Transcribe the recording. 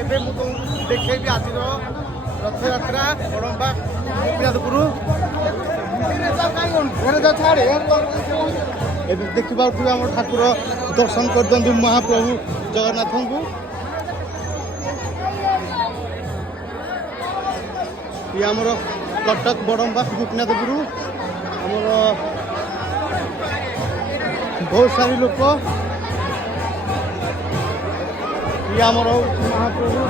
ଏବେ ମୁଁ ତୁମକୁ ଦେଖେଇବି ଆଜିର ରଥଯାତ୍ରା ବଡ଼ମ୍ବା ଗୋପୀନାଥପୁର। ଏବେ ଦେଖିପାରୁଥିବେ ଆମର ଠାକୁର ଦର୍ଶନ କରିଦିଅନ୍ତୁ ମହାପ୍ରଭୁ ଜଗନ୍ନାଥଙ୍କୁ। ଇଏ ଆମର କଟକ ବଡ଼ମ୍ବା ଗୋପୀନାଥପୁର ଆମର ବହୁତ ସାରି ଲୋକ। ଇଏ ଆମର ହେଉଛି ମହାପ୍ରଭୁ